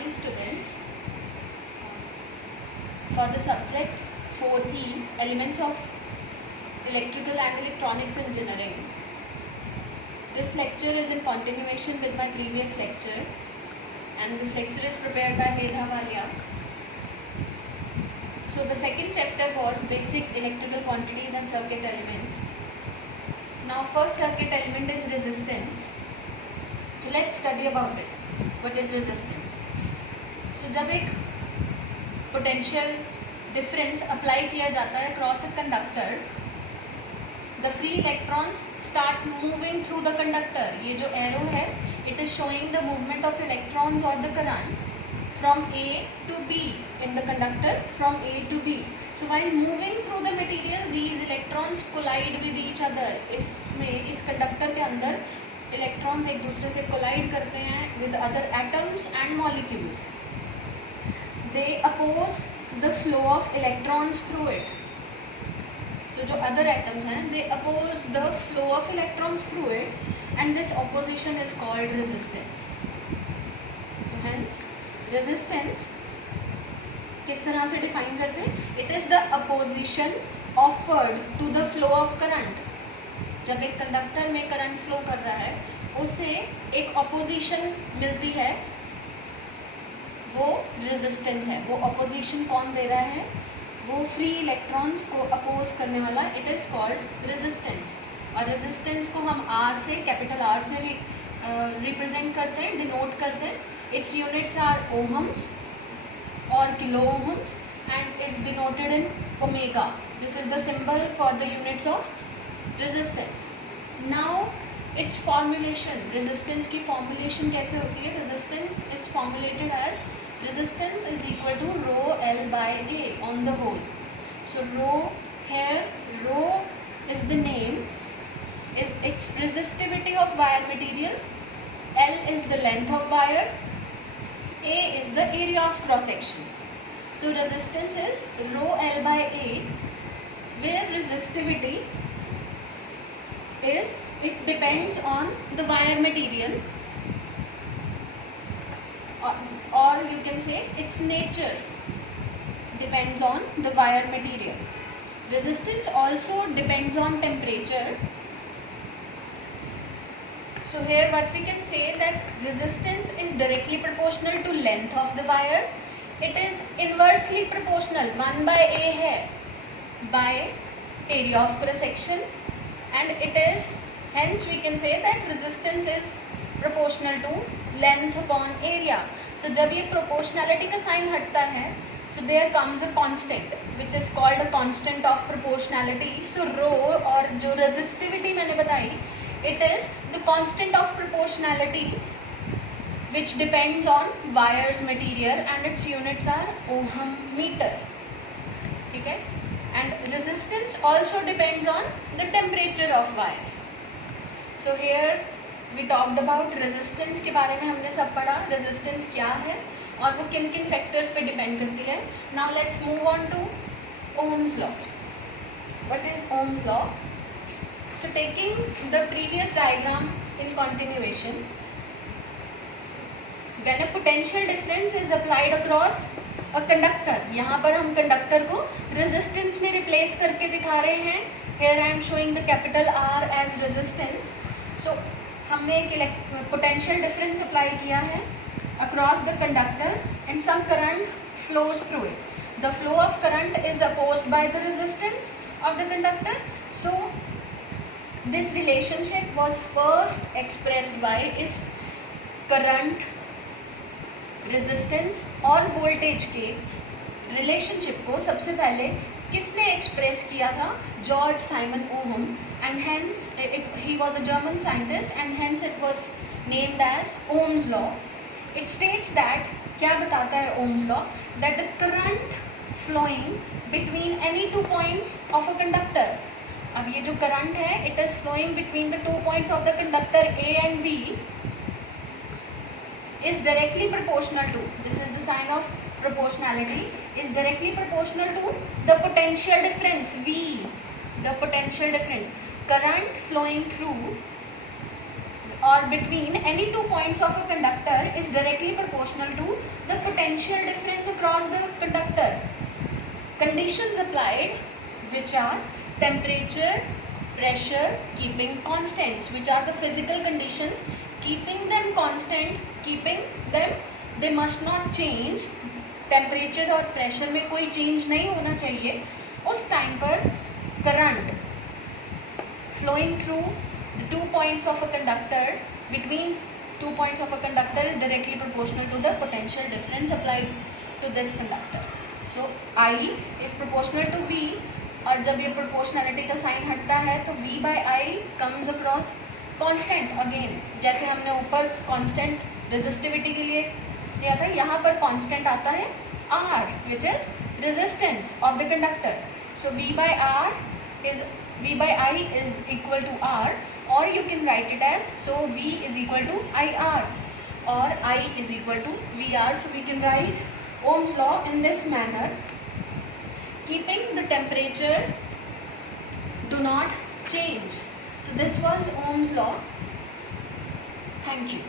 morning, students. For the subject 4E, Elements of Electrical and Electronics Engineering. This lecture is in continuation with my previous lecture, and this lecture is prepared by Medha Walia. So the second chapter was Basic Electrical Quantities and Circuit Elements. So now first circuit element is resistance. So let's study about it. What is resistance? So जब एक potential difference apply किया जाता है across a conductor, the free electrons start moving through the conductor. ये जो arrow है, it is showing the movement of electrons or the current from A to B in the conductor, from A to B. So while moving through the material, these electrons collide with each other. इसमें इस conductor के अंदर electrons एक दूसरे से collide करते हैं with other atoms and molecules. They oppose the flow of electrons through it. So जो अदर एटम्स हैं, they oppose the flow of electrons through it, and this opposition is called resistance. So hence resistance किस तरह से define करते हैं? It is the opposition offered to the flow of current. जब एक conductor में current flow कर रहा है, उसे एक ऑपोजिशन मिलती है, वो रेजिस्टेंस है. वो ऑपोजिशन कौन दे रहा है? वो फ्री इलेक्ट्रॉन्स को अपोज करने वाला. It is called resistance. और रेजिस्टेंस को हम आर से, कैपिटल आर से रिप्रेजेंट करते हैं, डिनोट करते हैं. इट्स यूनिट्स आर ओहम्स और kilo ohms, and its denoted in omega. This is the symbol for the units of resistance. Now its formulation, resistance की formulation कैसे होती है? Resistance is formulated as resistance is equal to rho L by A on the whole. So rho here, rho is the name, is its resistivity of wire material, L is the length of wire, A is the area of cross section. So resistance is rho L by A, where resistivity is, it depends on the wire material, or you can say its nature depends on the wire material. Resistance also depends on temperature. So here what we can say, that resistance is directly proportional to length of the wire. It is inversely proportional, 1 by A है, by area of cross section, and it is, hence we can say that resistance is proportional to length upon area. So जब ये proportionality का sign हटता है, so there comes a constant which is called a constant of proportionality. So rho, और जो resistivity मैंने बताई, it is the constant of proportionality which depends on wires material, and its units are ohm meter. ठीक है? And resistance also depends on the temperature of wire. So here we talked about resistance के बारे में हमने सब पढ़ा, resistance क्या है और वो किन किन factors पे depend करती है. Now let's move on to Ohm's law. What is Ohm's law? So taking the previous diagram in continuation, when a potential difference is applied across a conductor, यहाँ पर हम कंडक्टर को रेजिस्टेंस में replace करके दिखा रहे हैं. Here I am showing the capital R as resistance. So हमने एक पोटेंशियल डिफरेंस अप्लाई किया है across the conductor, and some current flows through it. The flow of current is opposed by the resistance of the conductor. So this relationship was first expressed by इस current, resistance और voltage के relationship को सबसे पहले किसने express किया था? George Simon Ohm, and hence he was a German scientist, and hence it was named as Ohm's law. It states that, क्या बताता है Ohm's law? That the current flowing between any two points of a conductor. अब ये जो current है, it is flowing between the 2 points of the conductor A and B, is directly proportional to, this is the sign of proportionality, is directly proportional to the potential difference V, the potential difference. Current flowing through or between any 2 points of a conductor is directly proportional to the potential difference across the conductor. Conditions applied, which are temperature, pressure, keeping constants, which are the physical conditions, keeping them constant, keeping them, they must not change. Temperature और pressure में कोई change नहीं होना चाहिए. उस time पर current flowing through the 2 points of a conductor, between 2 points of a conductor, is directly proportional to the potential difference applied to this conductor. So I is proportional to V, और जब ये proportionality का sign हटता है तो V by I comes across constant again. जैसे हमने ऊपर constant resistivity के लिए किया था, यहाँ पर constant आता है R, which is resistance of the conductor. So V by I is equal to R, or you can write it as, so V is equal to IR, or I is equal to VR. So we can write Ohm's law in this manner: keeping the temperature do not change. So this was Ohm's law. Thank you.